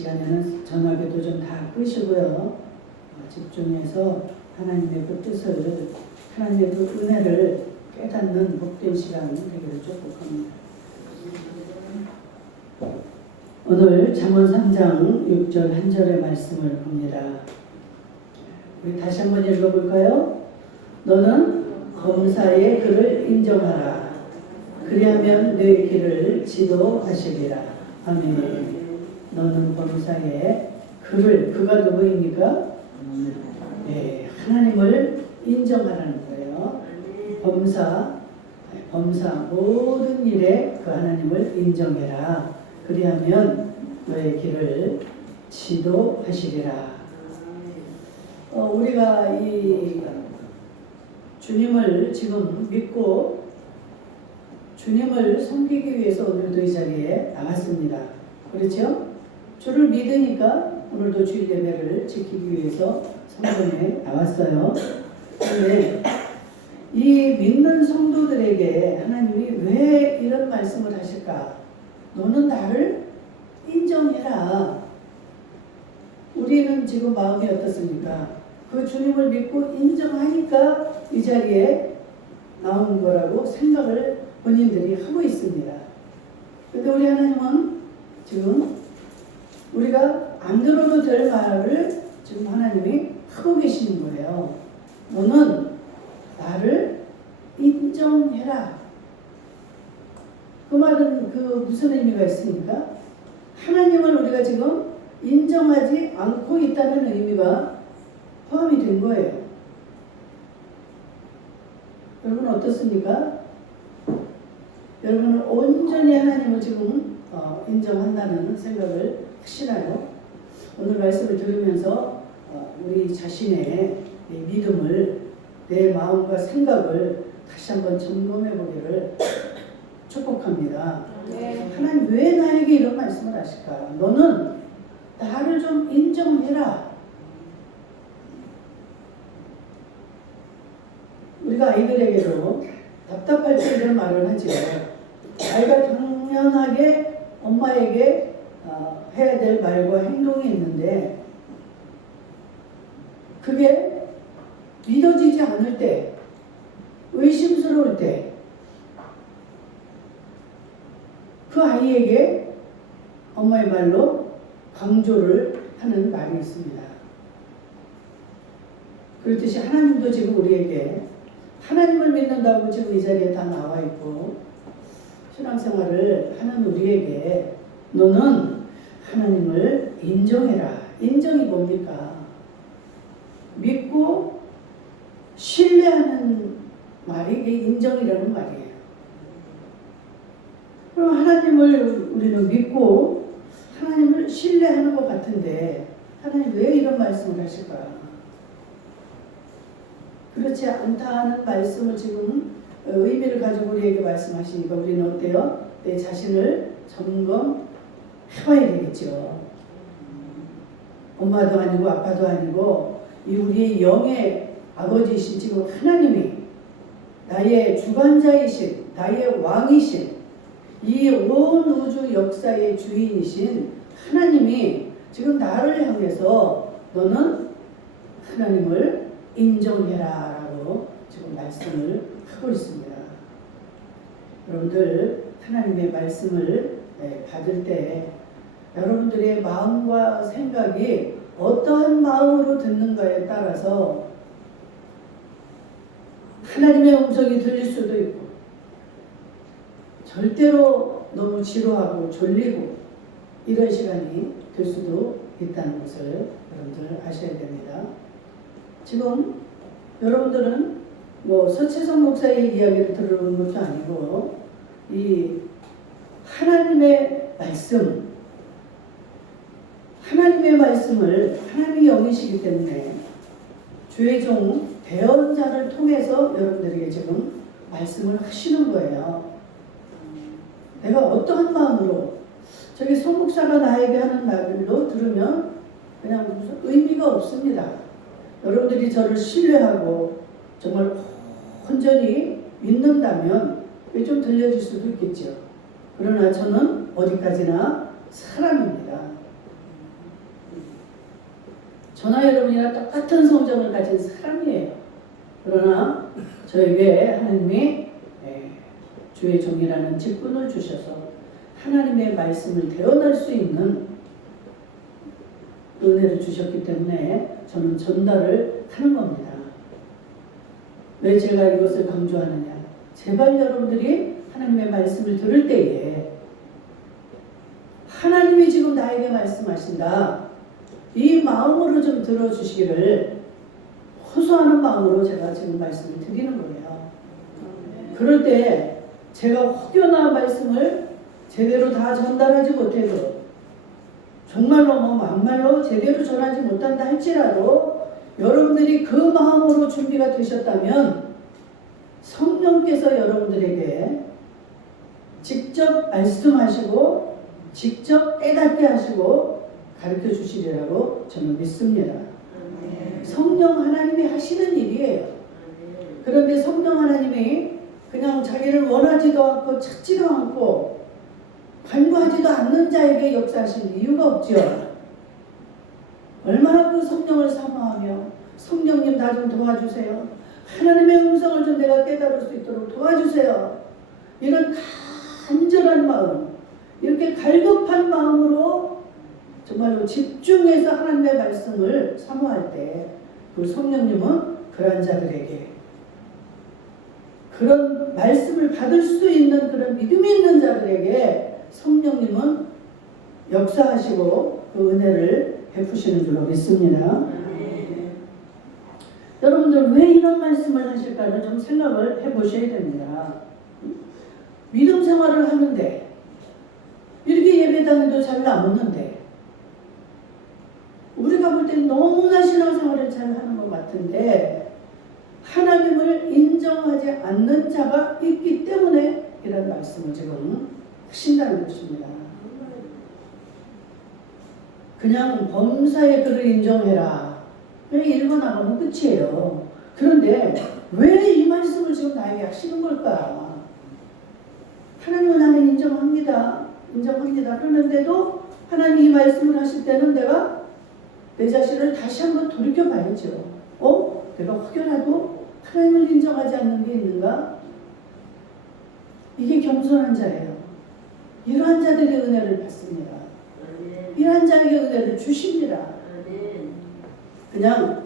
시간에는 전화기도 좀 다 끄시고요. 집중해서 하나님의 그 뜻을, 하나님의 그 은혜를 깨닫는 복된 시간 되기를 축복합니다. 오늘 잠언 3장 6절 한 절의 말씀을 봅니다. 우리 다시 한번 읽어볼까요? 너는 범사의 그를 인정하라. 그리하면 내 길을 지도하시리라. 아멘. 너는 범사의 그를, 그가 누구입니까? 네, 하나님을 인정하라는 거예요. 범사 모든 일에 그 하나님을 인정해라. 그리하면 너의 길을 지도하시리라. 우리가 이 주님을 지금 믿고 주님을 섬기기 위해서 오늘도 이 자리에 나왔습니다. 그렇죠? 주를 믿으니까 오늘도 주일 예배를 지키기 위해서 성전에 나왔어요. 그런데 이 믿는 성도들에게 하나님이 왜 이런 말씀을 하실까? 너는 나를 인정해라. 우리는 지금 마음이 어떻습니까? 그 주님을 믿고 인정하니까 이 자리에 나온 거라고 생각을 본인들이 하고 있습니다. 그런데 우리 하나님은 지금 우리가 안 들어도 될 말을 지금 하나님이 하고 계시는 거예요. 너는 나를 인정해라. 그 말은 그 무슨 의미가 있습니까? 하나님을 우리가 지금 인정하지 않고 있다는 의미가 포함이 된 거예요. 여러분 어떻습니까? 여러분은 온전히 하나님을 지금 인정한다는 생각을 하시나요? 오늘 말씀을 들으면서 우리 자신의 믿음을, 내 마음과 생각을 다시 한번 점검해 보기를 축복합니다. 네. 하나님 왜 나에게 이런 말씀을 하실까? 너는 나를 좀 인정해라. 우리가 아이들에게도 답답할 때 이런 말을 하죠. 아이가 당연하게 엄마에게 해야 될 말과 행동이 있는데 그게 믿어지지 않을 때, 의심스러울 때 그 아이에게 엄마의 말로 강조를 하는 말이 있습니다. 그렇듯이 하나님도 지금 우리에게 하나님을 믿는다고 지금 이 자리에 다 나와 있고 신앙생활을 하는 우리에게 너는 하나님을 인정해라. 인정이 뭡니까? 믿고 신뢰하는 말이 이게 인정이라는 말이에요. 그럼 하나님을 우리는 믿고 하나님을 신뢰하는 것 같은데 하나님 왜 이런 말씀을 하실까? 그렇지 않다는 말씀을 지금 의미를 가지고 우리에게 말씀하시니까 우리는 어때요? 내 자신을 점검해봐야 되겠죠. 엄마도 아니고 아빠도 아니고 이 우리의 영의 아버지이신 지금 하나님이 나의 주관자이신, 나의 왕이신, 이 온 우주 역사의 주인이신 하나님이 지금 나를 향해서 너는 하나님을 인정해라 라고 지금 말씀을 하고 있습니다. 여러분들 하나님의 말씀을 받을 때 여러분들의 마음과 생각이 어떠한 마음으로 듣는가에 따라서 하나님의 음성이 들릴 수도 있고 절대로 너무 지루하고 졸리고 이런 시간이 될 수도 있다는 것을 여러분들 아셔야 됩니다. 지금 여러분들은 뭐 서채성 목사의 이야기를 들어본 것도 아니고 이 하나님의 말씀을 하나님이 영이시기 때문에 주의 종 대언자를 통해서 여러분들에게 지금 말씀을 하시는 거예요. 내가 어떠한 마음으로 저기 송 목사가 나에게 하는 말로 들으면 그냥 무슨 의미가 없습니다. 여러분들이 저를 신뢰하고 정말 온전히 믿는다면 좀 들려줄 수도 있겠죠. 그러나 저는 어디까지나 사람입니다. 저나 여러분이랑 똑같은 성정을 가진 사람이에요. 그러나 저에게 하나님이 주의 종이라는 직분을 주셔서 하나님의 말씀을 대언할 수 있는 은혜를 주셨기 때문에 저는 전달을 하는 겁니다. 왜 제가 이것을 강조하느냐? 제발 여러분들이 하나님의 말씀을 들을 때에 하나님이 지금 나에게 말씀하신다. 이 마음으로 좀 들어주시기를 호소하는 마음으로 제가 지금 말씀을 드리는 거예요. 그럴 때 제가 혹여나 말씀을 제대로 다 전달하지 못해도 정말로 막말로 제대로 전하지 못한다 할지라도 여러분들이 그 마음으로 준비가 되셨다면 성령께서 여러분들에게 직접 말씀하시고 직접 깨닫게 하시고 가르쳐 주시리라고 저는 믿습니다. 성령 하나님이 하시는 일이에요. 그런데 성령 하나님이 그냥 자기를 원하지도 않고 찾지도 않고 간구하지도 않는 자에게 역사하신 이유가 없죠. 얼마나 그 성령을 사모하며 성령님 나 좀 도와주세요. 하나님의 음성을 좀 내가 깨달을 수 있도록 도와주세요. 이런 간절한 마음, 이렇게 갈급한 마음으로 정말로 집중해서 하나님의 말씀을 사모할 때 그 성령님은 그런 자들에게 그런 말씀을 받을 수 있는 그런 믿음이 있는 자들에게 성령님은 역사하시고 그 은혜를 베푸시는 줄로 믿습니다. 여러분들 왜 이런 말씀을 하실까를 좀 생각을 해보셔야 됩니다. 믿음 생활을 하는데 이렇게 예배당에도 잘 나오는데 우리가 볼 때 너무나 신앙생활을 잘 하는 것 같은데 하나님을 인정하지 않는 자가 있기 때문에 이런 말씀을 지금 하신다는 것입니다. 그냥 범사의 그를 인정해라. 그냥 읽어나가면 끝이에요. 그런데 왜 이 말씀을 지금 나에게 하시는 걸까? 하나님은 나는 인정합니다. 그런데도 하나님 이 말씀을 하실 때는 내가 내 자신을 다시 한번 돌이켜봐야죠. 내가 혹여라도 하나님을 인정하지 않는 게 있는가? 이게 겸손한 자예요. 이러한 자들의 은혜를 받습니다. 이러한 자에게 은혜를 주십니다. 그냥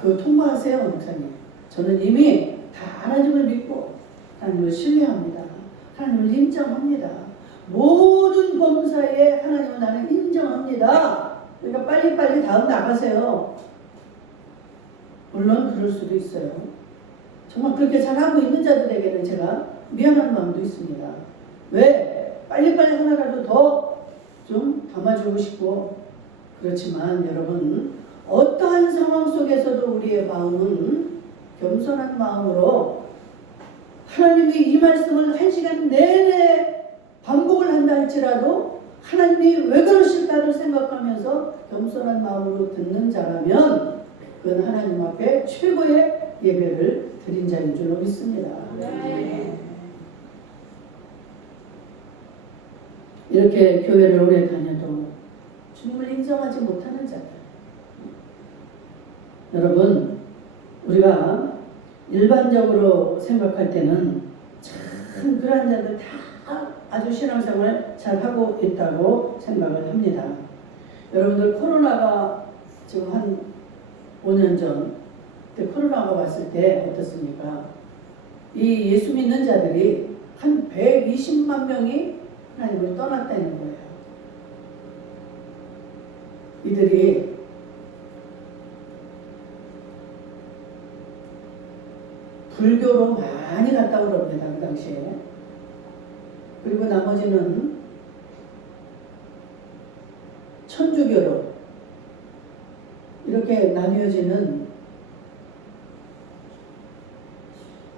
그거 통과하세요, 목사님. 저는 이미 다 하나님을 믿고 하나님을 신뢰합니다. 하나님을 인정합니다. 모든 범사에 하나님을 나는 인정합니다. 그러니까 빨리빨리 다음 나가세요. 물론 그럴 수도 있어요. 정말 그렇게 잘하고 있는 자들에게는 제가 미안한 마음도 있습니다. 왜? 빨리빨리 하나라도 더 좀 담아주고 싶고 그렇지만 여러분 어떠한 상황 속에서도 우리의 마음은 겸손한 마음으로 하나님이 이 말씀을 1시간 내내 반복을 한다 할지라도 하나님이 왜 그러실까를 생각하면서 겸손한 마음으로 듣는 자라면 그건 하나님 앞에 최고의 예배를 드린 자인 줄로 믿습니다. 네. 이렇게 교회를 오래 다녀도 주님을 인정하지 못하는 자들. 여러분, 우리가 일반적으로 생각할 때는 참 그러한 자들 다 아주 신앙생활 잘하고 있다고 생각을 합니다. 여러분들 코로나가 지금 한 5년 전 코로나가 왔을 때 어떻습니까? 이 예수 믿는 자들이 한 120만 명이 하나님을 떠났다는 거예요. 이들이 불교로 많이 갔다고 그럽니다. 그 당시에. 그리고 나머지는 천주교로 이렇게 나뉘어지는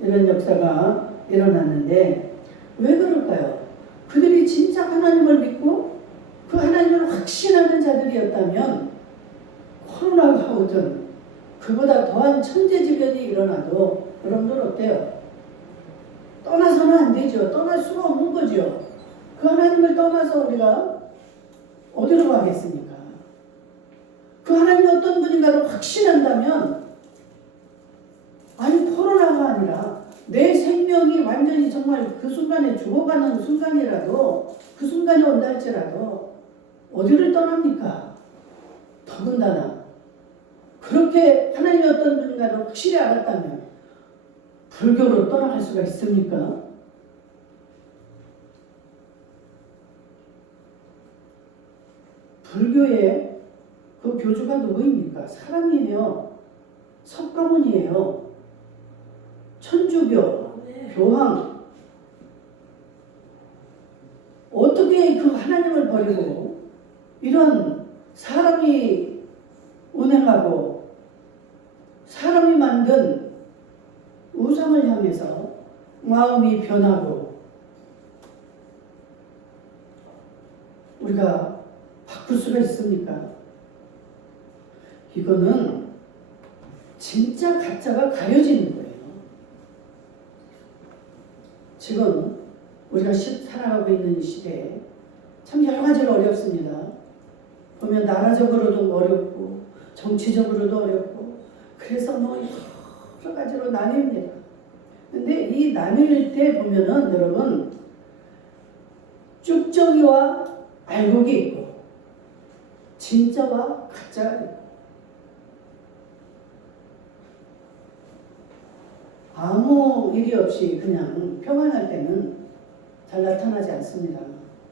이런 역사가 일어났는데 왜 그럴까요? 그들이 진짜 하나님을 믿고 그 하나님을 확신하는 자들이었다면 코로나가 오든 그보다 더한 천재지변이 일어나도 여러분들 어때요? 떠나서는 안 되죠. 떠날 수가 없는 거죠. 그 하나님을 떠나서 우리가 어디로 가겠습니까? 그 하나님이 어떤 분인가를 확신한다면, 아니 코로나가 아니라 내 생명이 완전히 정말 그 순간에 죽어가는 순간이라도, 그 순간이 온다 할지라도 어디를 떠납니까? 더군다나 그렇게 하나님이 어떤 분인가를 확실히 알았다면 불교로 떠나갈 수가 있습니까? 불교의 그 교주가 누구입니까? 사람이에요. 석가모니예요. 천주교, 교황. 어떻게 그 하나님을 버리고 이런 사람이 운행하고 사람이 만든 우상을 향해서 마음이 변하고 우리가 바꿀 수가 있습니까? 이거는 진짜 가짜가 가려지는 거예요. 지금 우리가 살아가고 있는 이 시대에 참 여러 가지가 어렵습니다. 보면 나라적으로도 어렵고 정치적으로도 어렵고 그래서 뭐 여러 가지로 나뉩니다. 근데 이 나뉠 때 보면은 여러분 쭉정이와 알곡이 있고 진짜와 가짜가 있고 아무 일이 없이 그냥 평안할 때는 잘 나타나지 않습니다.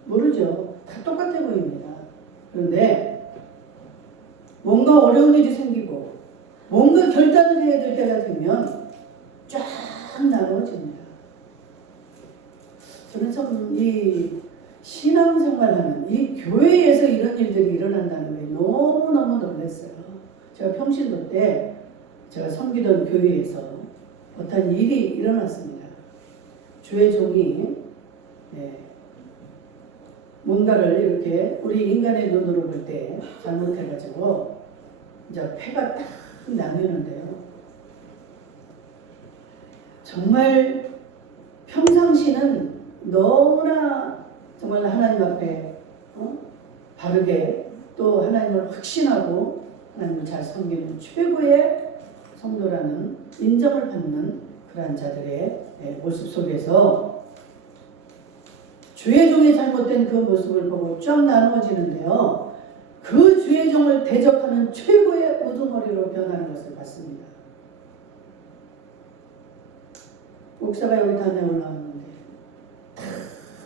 모르죠. 다 똑같아 보입니다. 그런데 뭔가 어려운 일이 생기고 뭔가 결단을 해야 될 때가 되면 쫙 나누어집니다. 저는 참 이 신앙생활하는 이 교회에서 이런 일들이 일어난다는 게 너무너무 놀랐어요. 제가 평신도 때 제가 섬기던 교회에서 어떤 일이 일어났습니다. 주의 종이 뭔가를 이렇게 우리 인간의 눈으로 볼 때 잘못해가지고 이제 폐가 딱 나뉘는데요. 정말 평상시는 너무나 정말 하나님 앞에 바르게 또 하나님을 확신하고 하나님을 잘 섬기는 최고의 성도라는 인정을 받는 그러한 자들의 모습 속에서 주의 종의 잘못된 그 모습을 보고 쫙 나누어지는데요. 그 주의 종을 대적하는 최고의 우두머리로 변하는 것을 봤습니다. 목사가 여기 단에 올라왔는데 탁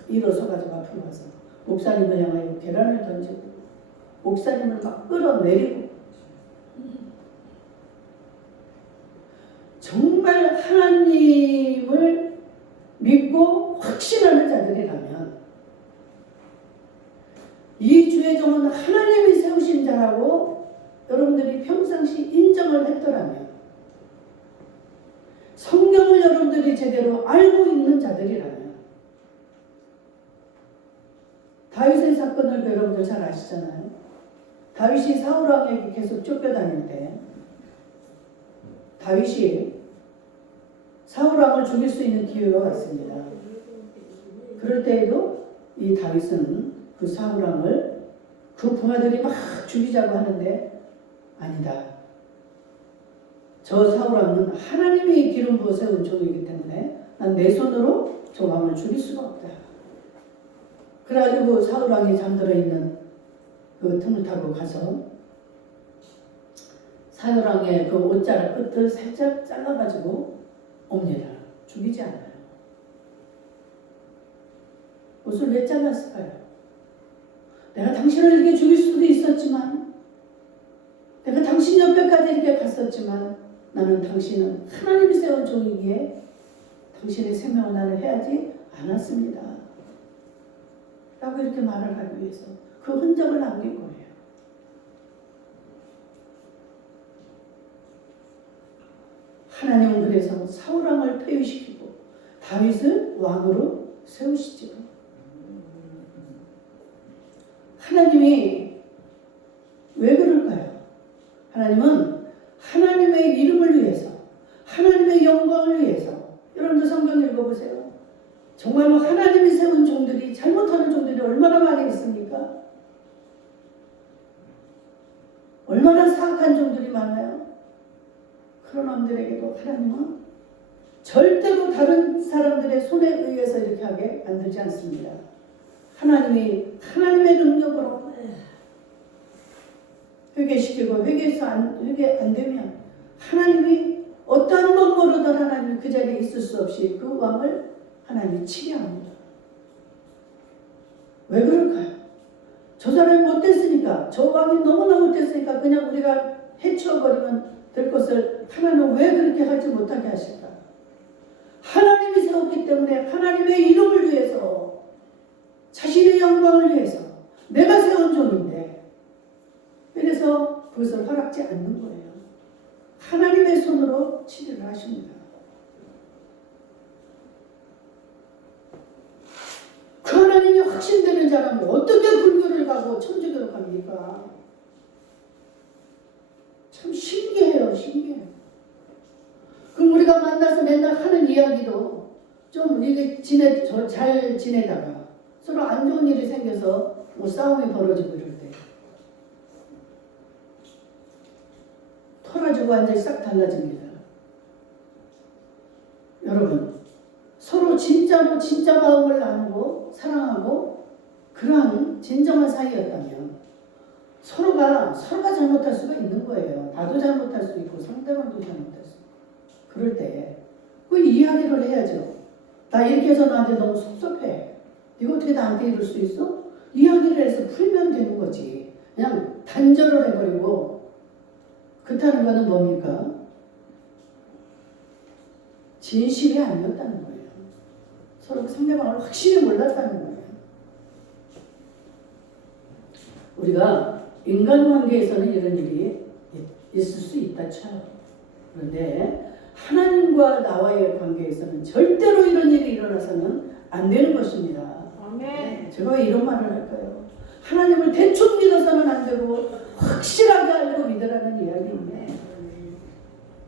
일어서가지고 앞으로 와서 목사님을 향하여 계란을 던지고 목사님을 막 끌어내리고 정말 하나님을 믿고 확신하는 자들이라면 이 주의 종은 하나님이 세우신 자라고 여러분들이 평상시 인정을 했더라면 성경을 여러분들이 제대로 알고 있는 자들이라면 다윗의 사건을 여러분들 잘 아시잖아요. 다윗이 사울 왕에게 계속 쫓겨다닐 때 다윗이 사울 왕을 죽일 수 있는 기회가 왔습니다. 그럴 때에도 이 다윗은 그 사울 왕을 그 부하들이 막 죽이자고 하는데 아니다. 저 사울 왕은 하나님이 기름 부어 세운 종이기 때문에 난 내 손으로 저 왕을 죽일 수가 없다. 그래가지고 사울 왕이 잠들어 있는 그 틈을 타고 가서 사울 왕의 그 옷자락 끝을 살짝 잘라가지고 옵니다. 죽이지 않아요. 옷을 왜 잘랐을까요? 내가 당신을 이렇게 죽일 수도 있었지만 내가 당신 옆에까지 이렇게 갔었지만 나는 당신은 하나님이 세운 종이기에 당신의 생명을 나는 해야지 않았습니다. 라고 이렇게 말을 하기 위해서 그 흔적을 남긴 거예요. 하나님은 그래서 사울 왕을 폐위시키고 다윗을 왕으로 세우시죠. 하나님이 왜 그럴까요? 하나님은 하나님의 이름을 위해서, 하나님의 영광을 위해서. 여러분들 성경 읽어보세요. 정말 뭐 하나님이 세운 종들이, 잘못하는 종들이 얼마나 많이 있습니까? 얼마나 사악한 종들이 많아요. 그런 놈들에게도 하나님은 절대로 다른 사람들의 손에 의해서 이렇게 하게 만들지 않습니다. 하나님이 하나님의 능력으로 회개시키고 회개 안 되면 하나님이 어떠한 방법으로든 하나님이 그 자리에 있을 수 없이 그 왕을 하나님이 치게 합니다. 왜 그럴까요? 저 사람이 못됐으니까, 저 왕이 너무나 못됐으니까 그냥 우리가 해치워버리면 될 것을 하나님은 왜 그렇게 하지 못하게 하실까? 하나님이 세웠기 때문에 하나님의 이름을 위해서, 자신의 영광을 위해서 내가 세운 종인데, 그래서 그것을 허락지 않는 거예요. 하나님의 손으로 치료를 하십니다. 그 하나님이 확신되는 자라면 어떻게 불교를 가고 천주교를 갑니까? 참 신기해요, 신기해요. 그럼 우리가 만나서 맨날 하는 이야기도 좀 이게 잘 지내다가 서로 안 좋은 일이 생겨서 뭐 싸움이 벌어지고 이럴 때 털어지고 완전히 싹 달라집니다. 여러분, 서로 진짜로 진짜 마음을 나누고 사랑하고 그러한 진정한 사이였다면 서로가 잘못할 수가 있는 거예요. 나도 잘못할 수 있고 상대방도 잘못할 수 있고. 그럴 때 그 이야기를 해야죠. 나 이렇게 해서 나한테 너무 섭섭해. 이거 어떻게 나한테 이럴 수 있어? 이야기를 해서 풀면 되는 거지. 그냥 단절을 해버리고 그렇다는 거는 뭡니까? 진실이 아니었다는 거예요. 서로 상대방을 확실히 몰랐다는 거예요. 우리가 인간관계에서는 이런 일이 있을 수 있다 쳐요. 그런데 하나님과 나와의 관계에서는 절대로 이런 일이 일어나서는 안 되는 것입니다. 아멘. 제가 왜 이런 말을 할까요? 하나님을 대충 믿어서는 안 되고 확실하게 알고 믿으라는 이야기인데,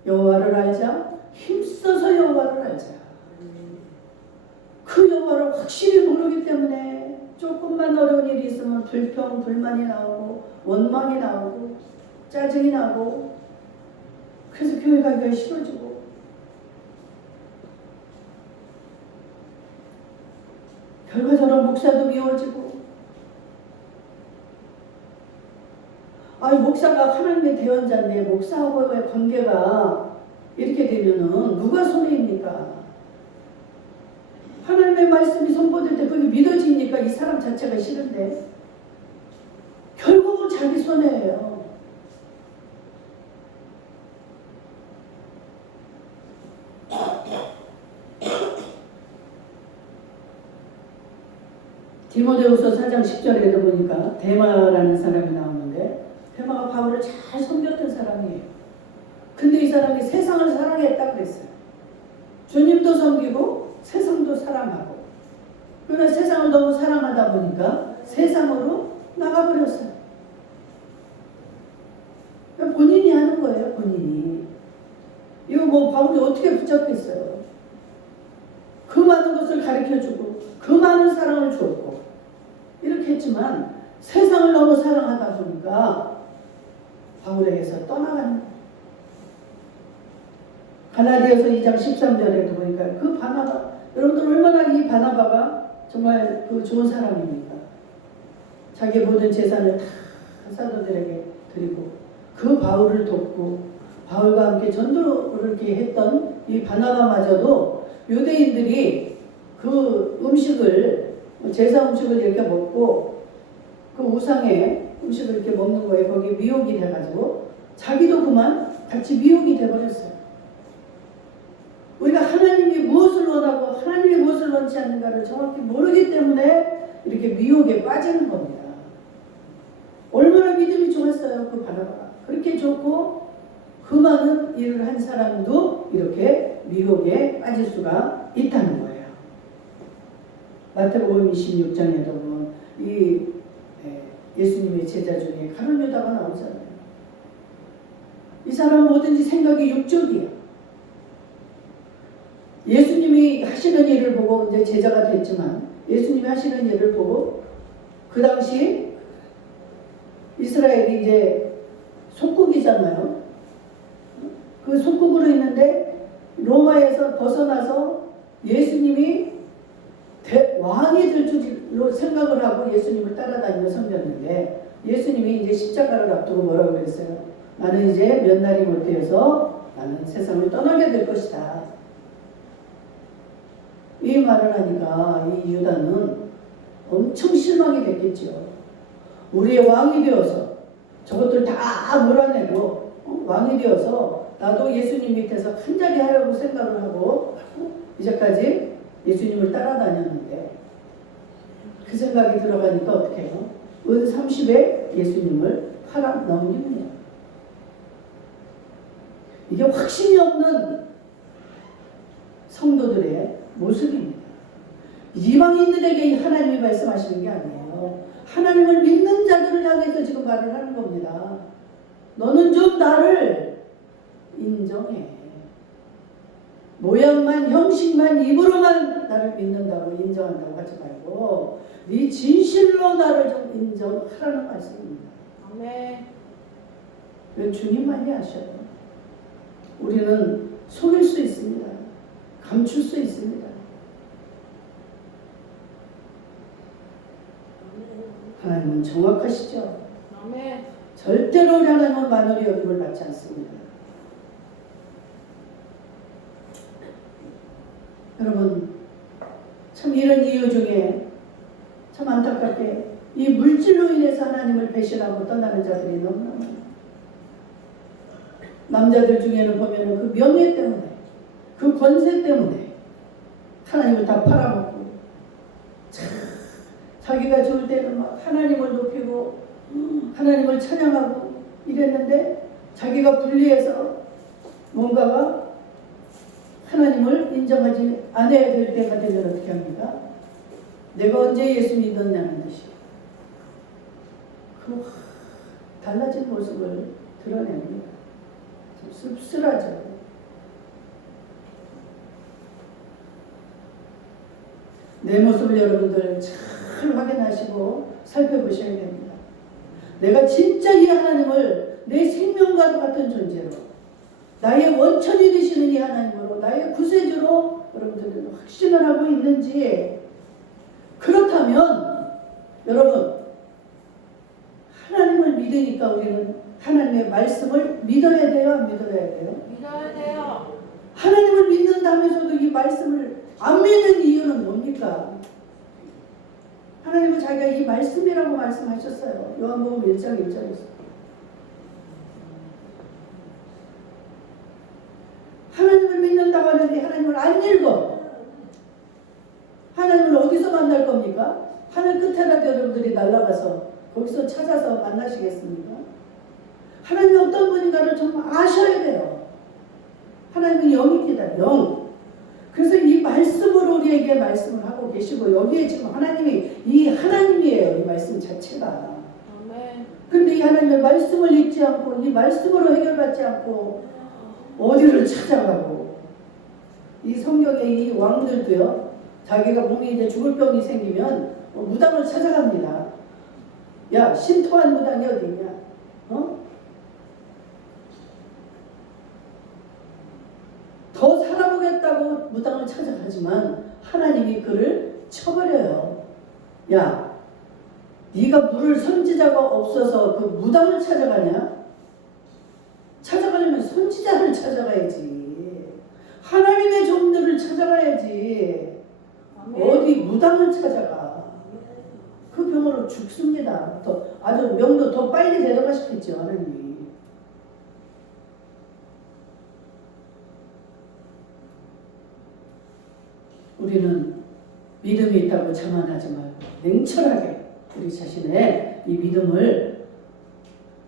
여호와를 알자, 힘써서 여호와를 알자. 그 여호와를 확실히 모르기 때문에 조금만 어려운 일이 있으면 불평, 불만이 나오고 원망이 나오고 짜증이 나고, 그래서 교회 가기가 싫어지고, 결과적으로 목사도 미워지고, 목사가 하나님의 대언자인데 목사하고의 관계가 이렇게 되면은 누가 손해입니까? 하나님의 말씀이 선포될 때 그게 믿어지니까 이 사람 자체가 싫은데 결국은 자기 손해예요. 디모데후서 4장 10절에도 보니까 데마라는 사람이 나오는데, 데마가 바울을 잘 섬겼던 사람이에요. 근데 이 사람이 세상을 사랑했다 그랬어요. 주님도 섬기고 세상도 사랑하고. 그러나 세상을 너무 사랑하다 보니까 세상으로 나가버렸어요. 본인이 하는 거예요, 본인이. 이거 뭐 바울이 어떻게 붙잡겠어요. 그 많은 것을 가르쳐주고 그 많은 사랑을 주었고 이렇게 했지만 세상을 너무 사랑하다 보니까 바울에게서 떠나가는 거예요. 갈라디아서 2장 13절에도 보니까 그 바나바, 여러분들 얼마나 이 바나바가 정말 그 좋은 사람입니까? 자기 모든 재산을 다 사도들에게 드리고 그 바울을 돕고 바울과 함께 전도를 이렇게 했던 이 바나바마저도 유대인들이 그 음식을, 제사 음식을 이렇게 먹고 그 우상의 음식을 이렇게 먹는 거에 거기에 미혹이 돼가지고 자기도 그만 같이 미혹이 돼버렸어요. 우리가 하나님이 무엇을 원하고 하나님이 무엇을 원치 않는가를 정확히 모르기 때문에 이렇게 미혹에 빠지는 겁니다. 얼마나 믿음이 좋았어요, 그 바나바가. 그렇게 좋고 그 많은 일을 한 사람도 이렇게 미혹에 빠질 수가 있다는 거예요. 마태복음 26장에도 보면 이 예수님의 제자 중에 가룟 유다가 나오잖아요. 이 사람은 뭐든지 생각이 육적이야. 예수님이 하시는 일을 보고 이제 제자가 됐지만 예수님이 하시는 일을 보고 그 당시 이스라엘이 이제 속국이잖아요. 그 속국으로 있는데 로마에서 벗어나서 예수님이 왕이 될 줄로 생각을 하고 예수님을 따라다니며 섬겼는데 예수님이 이제 십자가를 앞두고 뭐라고 그랬어요? 나는 이제 몇 날이 못 되어서 나는 세상을 떠나게 될 것이다. 이 말을 하니까 이 유다는 엄청 실망이 됐겠죠. 우리의 왕이 되어서 저것들 다 몰아내고 왕이 되어서 나도 예수님 밑에서 한자리 하려고 생각을 하고 이제까지 예수님을 따라다녔는데 그 생각이 들어가니까 어떻게 해요? 은 30에 예수님을 팔아 넘깁니다. 이게 확신이 없는 성도들의 모습입니다. 이방인들에게 하나님이 말씀하시는 게 아니에요. 하나님을 믿는 자들을 향해서 지금 말을 하는 겁니다. 너는 좀 나를 인정해. 모양만 형식만 입으로만 나를 믿는다고 인정한다고 하지 말고 네 진실로 나를 좀 인정하라는 말씀입니다. 아멘. 이건 주님만이 아셔요. 우리는 속일 수 있습니다. 감출 수 있습니다. 하나님은 정확하시죠. 아멘. 절대로 하나님은 만월의 여김을 받지 않습니다. 여러분, 참 이런 이유 중에 참 안타깝게 이 물질로 인해서 하나님을 배신하고 떠나는 자들이 너무나 많아요. 남자들 중에는 보면은 그 명예 때문에, 그 권세 때문에 하나님을 다 팔아먹고 자기가 좋을 때는 막 하나님을 높이고 하나님을 찬양하고 이랬는데 자기가 불리해서 뭔가가 하나님을 인정하지 않아야 될 때가 되면 어떻게 합니까? 내가 언제 예수 믿었냐는 듯이 그 달라진 모습을 드러냅니다. 좀 씁쓸하죠. 내 모습을 여러분들 잘 확인하시고 살펴보셔야 됩니다. 내가 진짜 이 하나님을 내 생명과도 같은 존재로 나의 원천이 되시는 이 하나님으로 나의 구세주로 여러분들은 확신을 하고 있는지 그렇다면 여러분 하나님을 믿으니까 우리는 하나님의 말씀을 믿어야 돼요? 안 믿어야 돼요? 믿어야 돼요. 하나님을 믿는다면서도 이 말씀을 안 믿는 이유는 뭡니까? 하나님은 자기가 이 말씀이라고 말씀하셨어요. 요한복음 1장 1절에서. 하나님을 믿는다고 하는데 하나님을 안 읽어. 하나님을 어디서 만날 겁니까? 하늘 끝에라도 여러분들이 날아가서 거기서 찾아서 만나시겠습니까? 하나님이 어떤 분인가를 좀 아셔야 돼요. 하나님은 영입니다. 영. 그래서 이 말씀으로 우리에게 말씀을 하고 계시고 여기에 지금 하나님이 이 하나님이에요. 이 말씀 자체가. 아멘. 근데 이 하나님의 말씀을 읽지 않고 이 말씀으로 해결받지 않고 어디를 찾아가고 이 성경의 이 왕들도요. 자기가 몸이 이제 죽을 병이 생기면 무당을 찾아갑니다. 야, 신토한 무당이 어디 있냐? 더 살아보겠다고 무당을 찾아가지만 하나님이 그를 쳐버려요. 야, 네가 물을 선지자가 없어서 그 무당을 찾아가냐? 찾아가려면 선지자를 찾아가야지. 하나님의 종들을 찾아가야지. 어디 무당을 찾아가. 그 병으로 죽습니다. 더 아주 명도 더 빨리 데려가시겠죠, 하나님이. 우리는 믿음이 있다고 자만하지 말고 냉철하게 우리 자신의 이 믿음을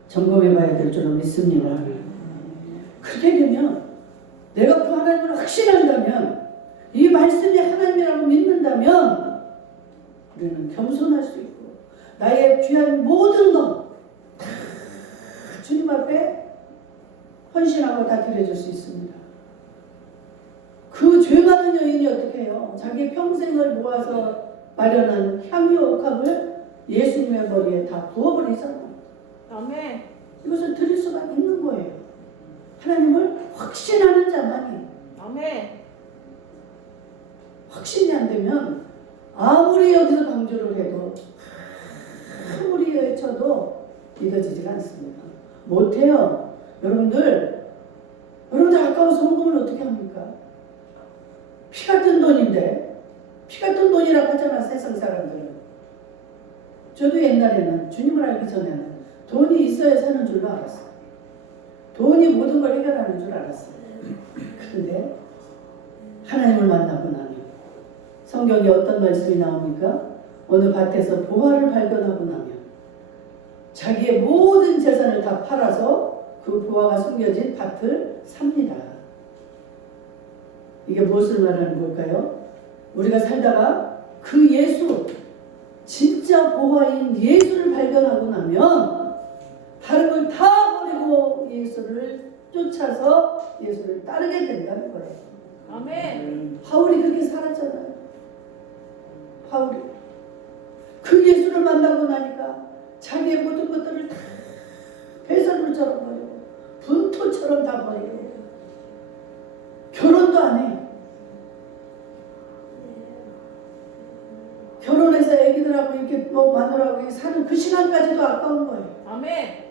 점검해 봐야 될 줄로 믿습니다. 그렇게 되면 내가 그 하나님을 확신한다면 이 말씀이 하나님이라고 믿는다면 우리는 겸손할 수 있고 나의 귀한 모든 것 다 주님 앞에 헌신하고 다 드려줄 수 있습니다. 그 죄 많은 여인이 어떻게 해요? 자기 평생을 모아서 마련한 향유 옥합을 예수님의 머리에 다 부어버리잖아요. 아멘. 이것을 드릴 수가 있는 거예요. 하나님을 확신하는 자만이. 아멘. 확신이 안 되면 아무리 여기서 강조를 해도 아무리 외쳐도 믿어지지가 않습니다. 못해요. 여러분들 아까워서 헌금을 어떻게 합니까? 피 같은 돈인데, 피 같은 돈이라고 하잖아, 세상 사람들은. 저도 옛날에는, 주님을 알기 전에는 돈이 있어야 사는 줄로 알았어요. 돈이 모든 걸 해결하는 줄 알았어요. 그런데 하나님을 만나고 나면 성경에 어떤 말씀이 나옵니까? 어느 밭에서 보화를 발견하고 나면 자기의 모든 재산을 다 팔아서 그 보화가 숨겨진 밭을 삽니다. 이게 무엇을 말하는 걸까요? 우리가 살다가 그 예수, 진짜 보화인 예수를 발견하고 나면 다른 걸 다 버리고 예수를 쫓아서 예수를 따르게 된다는 거예요. 아멘. 바울이 그렇게 살았잖아요. 바울이 그 예수를 만나고 나니까 자기의 모든 것들을 다 배설물처럼 버리고 분토처럼 다 버리고 결혼도 안 해. 결혼해서 애기들하고 이렇게 뭐 마누라하고 사는 그 시간까지도 아까운 거예요. 아멘.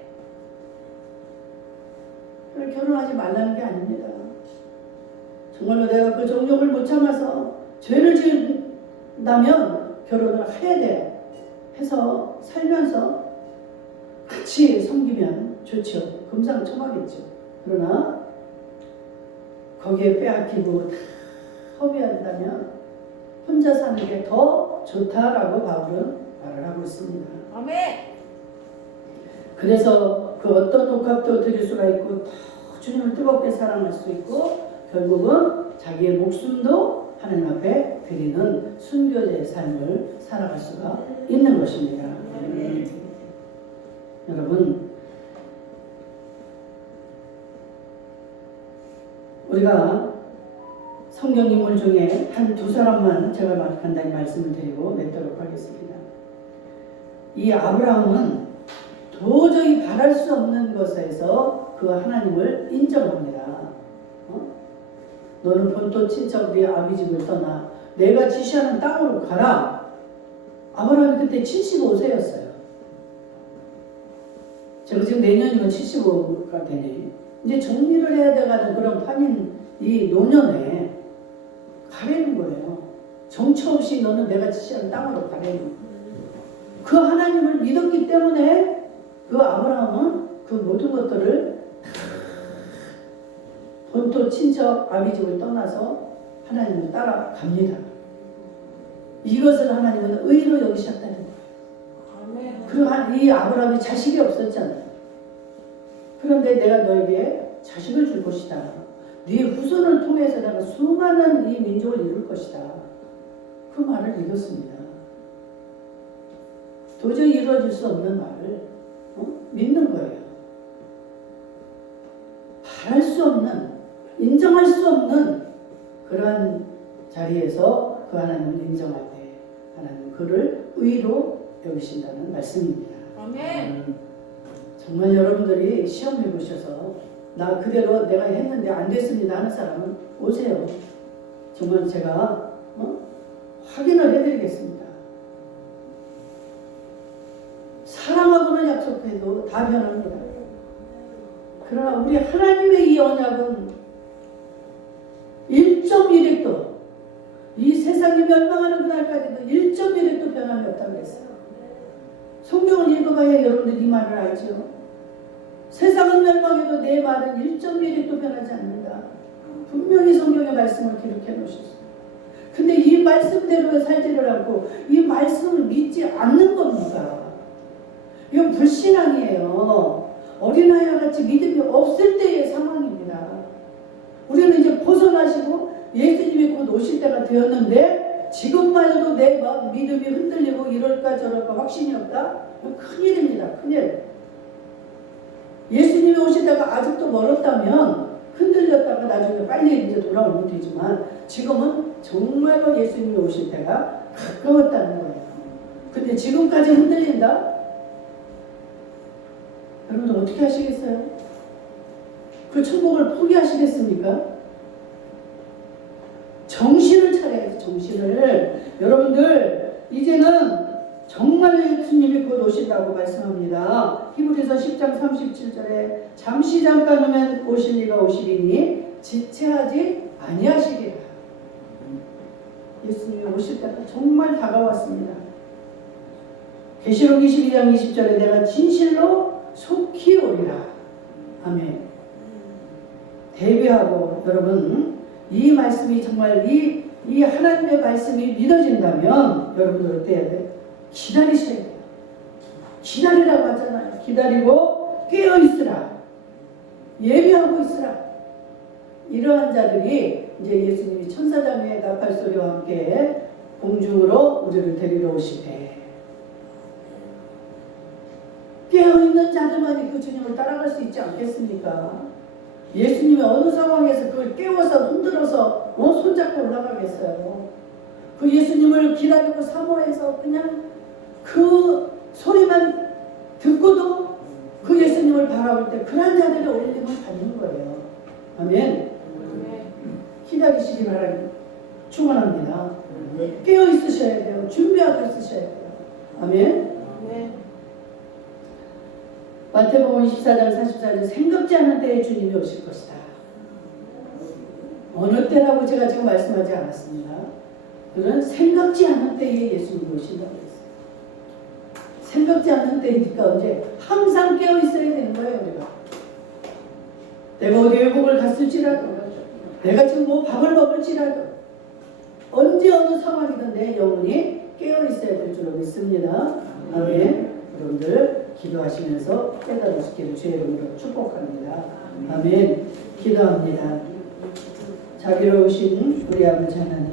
그래, 결혼하지 말라는 게 아닙니다. 정말로 내가 그 정욕을 못 참아서 죄를 지은다면 결혼을 해야 돼. 해서 살면서 같이 섬기면 좋죠. 금상첨화겠죠. 그러나 거기에 빼앗기고 허비한다면 혼자 사는 게 더 좋다라고 바울은 말을 하고 있습니다. 아멘. 그래서 그 어떤 옥합도 드릴 수가 있고 더 주님을 뜨겁게 사랑할 수 있고 결국은 자기의 목숨도 하나님 앞에 드리는 순교자의 삶을 살아갈 수가 있는 것입니다. 여러분, 우리가 성경 인물 중에 한 두 사람만 제가 간단히 말씀을 드리고 맺도록 하겠습니다. 이 아브라함은 도저히 바랄 수 없는 것에서 그 하나님을 인정합니다. 너는 본토 친척 네 아비 집을 떠나 내가 지시하는 땅으로 가라. 아브라함이 그때 75세였어요. 제가 지금 내년이면 75가 되네. 이제 정리를 해야 돼가는 그런 판인 이 노년에 가라는 거예요. 정처 없이 너는 내가 지시하는 땅으로 가라는 거예요. 그 하나님을 믿었기 때문에 그 아브라함은 그 모든 것들을 본토 친척 아비 집을 떠나서 하나님을 따라갑니다. 이것을 하나님은 의로 여기셨다는 거예요. 아멘. 그리고 이 아브라함이 자식이 없었잖아요. 그런데 내가 너에게 자식을 줄 것이다. 네 후손을 통해서 내가 수많은 이 민족을 이룰 것이다. 그 말을 믿었습니다. 도저히 이루어질 수 없는 말을 믿는 거예요. 바랄 수 없는, 인정할 수 없는 그러한 자리에서 그 하나님을 인정할 때 하나님은 그를 의로 여기신다는 말씀입니다. 아멘. 정말 여러분들이 시험해 보셔서 나 그대로 내가 했는데 안 됐습니다 하는 사람은 오세요. 정말 제가 확인을 해드리겠습니다. 사랑하고는 약속해도 다 변합니다. 그러나 우리 하나님의 이 언약은 1.1핵도 이 세상이 멸망하는 그날까지도 1.1핵도 변함이 없다고 했어요. 성경을 읽어봐야 여러분들 이 말을 알죠. 세상은 멸망해도 내 말은 1.1핵도 변하지 않는다. 분명히 성경의 말씀을 기록해 놓으셨어요. 근데 이 말씀대로 살지를 않고 이 말씀을 믿지 않는 겁니다. 이건 불신앙이에요. 어린아이와 같이 믿음이 없을 때의 상황입니다. 우리는 이제 벗어나시고 예수님이 곧 오실 때가 되었는데 지금만 해도 내 믿음이 흔들리고 이럴까 저럴까 확신이 없다? 큰일입니다. 큰일. 예수님이 오실 때가 아직도 멀었다면 흔들렸다가 나중에 빨리 이제 돌아오면 되지만 지금은 정말로 예수님이 오실 때가 가까웠다는 거예요. 근데 지금까지 흔들린다? 여러분들 어떻게 하시겠어요? 그 천국을 포기하시겠습니까? 정신을 차려야지, 정신을. 여러분들 이제는 정말 예수님이 곧 오신다고 말씀합니다. 히브리서 10장 37절에 잠시 잠깐 오면 오실 이가 오시리니 지체하지 아니하시리라. 예수님이 오실 때가 정말 다가왔습니다. 계시록 22장 20절에 내가 진실로 속히 오리라. 아멘. 대비하고 여러분 이 말씀이 정말 이 하나님의 말씀이 믿어진다면 여러분들 어떻게 해야 돼요? 기다리셔야 돼요. 기다리라고 하잖아요. 기다리고 깨어있으라. 예비하고 있으라. 이러한 자들이 이제 예수님이 천사장의 나팔소리와 함께 공중으로 우리를 데리러 오실 때 깨어있는 자들만이 그 주님을 따라갈 수 있지 않겠습니까? 예수님이 어느 상황에서 그걸 깨워서 흔들어서 손잡고 올라가겠어요. 그 예수님을 기다리고 사모해서 그냥 그 소리만 듣고도 그 예수님을 바라볼 때 그런 자들의 올림을 받는 거예요. 아멘. 기다리시기 바랍니다. 축원합니다. 깨어 있으셔야 돼요. 준비하고 있으셔야 돼요. 아멘. 마태복음 24장 44절 생각지 않은 때에 주님이 오실 것이다. 어느 때라고 제가 지금 말씀하지 않았습니다. 그런 생각지 않은 때에 예수님이 오신다고 했어요. 생각지 않은 때니까 언제 항상 깨어 있어야 되는 거예요. 우리가 내가 어디 외국을 갔을지라도 내가 지금 뭐 밥을 먹을지라도 언제 어느 상황이든 내 영혼이 깨어 있어야 될 줄로 믿습니다. 아멘. 여러분들 기도하시면서 깨달으시기를 주의 이름으로 축복합니다. 아멘. 기도합니다. 자비로우신 우리 아버지 하나님,